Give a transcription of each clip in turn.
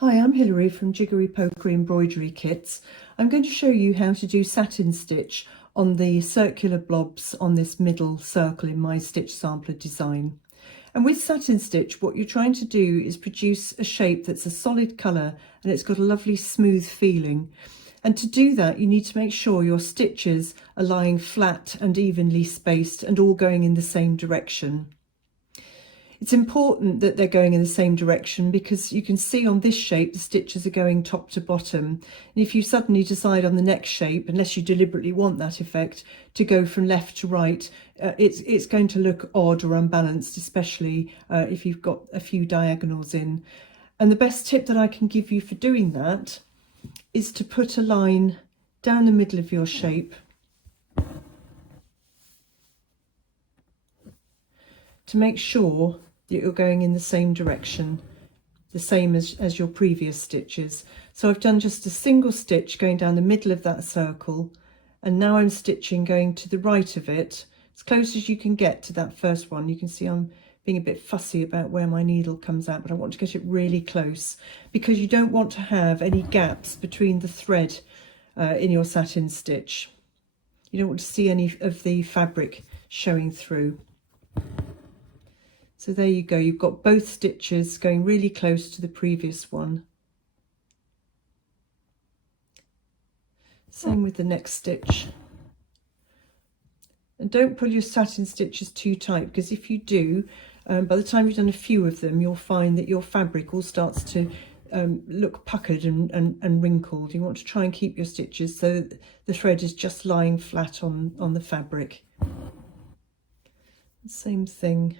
Hi, I'm Hilary from Jiggery Pokery Embroidery Kits. I'm going to show you how to do satin stitch on the circular blobs on this middle circle in my stitch sampler design. And with satin stitch, what you're trying to do is produce a shape that's a solid colour and it's got a lovely smooth feeling. And to do that, you need to make sure your stitches are lying flat and evenly spaced and all going in the same direction. It's important that they're going in the same direction because you can see on this shape the stitches are going top to bottom. And if you suddenly decide on the next shape, unless you deliberately want that effect, to go from left to right, it's going to look odd or unbalanced, especially if you've got a few diagonals in. And the best tip that I can give you for doing that is to put a line down the middle of your shape to make sure that you're going in the same direction, the same as your previous stitches. So I've done just a single stitch going down the middle of that circle, and now I'm stitching going to the right of it, as close as you can get to that first one. You can see I'm being a bit fussy about where my needle comes out, but I want to get it really close because you don't want to have any gaps between the thread in your satin stitch. You don't want to see any of the fabric showing through. So there you go, you've got both stitches going really close to the previous one. Same with the next stitch. And don't pull your satin stitches too tight, because if you do, by the time you've done a few of them, you'll find that your fabric all starts to look puckered and wrinkled. You want to try and keep your stitches so that the thread is just lying flat on the fabric. Same thing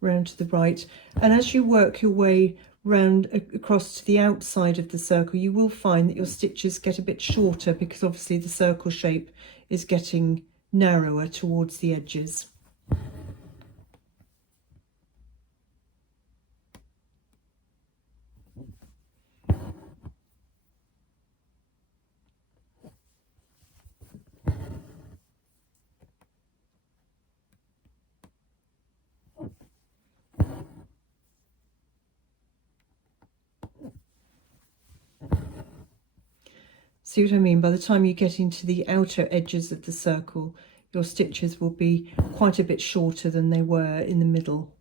round to the right, and as you work your way round across to the outside of the circle, you will find that your stitches get a bit shorter because obviously the circle shape is getting narrower towards the edges. See what I mean? By the time you get into the outer edges of the circle, your stitches will be quite a bit shorter than they were in the middle.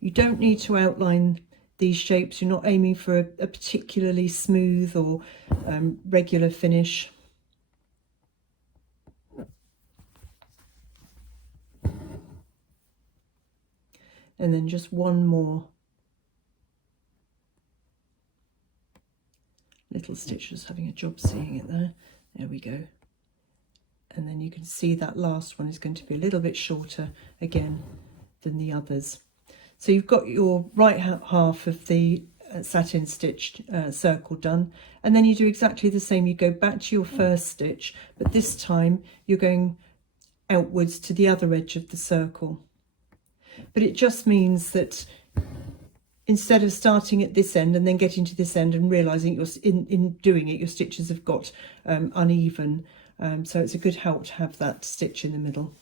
You don't need to outline these shapes. You're not aiming for a particularly smooth or regular finish. And then just one more little stitch, just having a job seeing it there. There we go. And then you can see that last one is going to be a little bit shorter again than the others. So you've got your right half of the satin stitched circle done, and then you do exactly the same. You go back to your first stitch, but this time you're going outwards to the other edge of the circle. But it just means that instead of starting at this end and then getting to this end and realising in doing it, your stitches have got uneven. So it's a good help to have that stitch in the middle.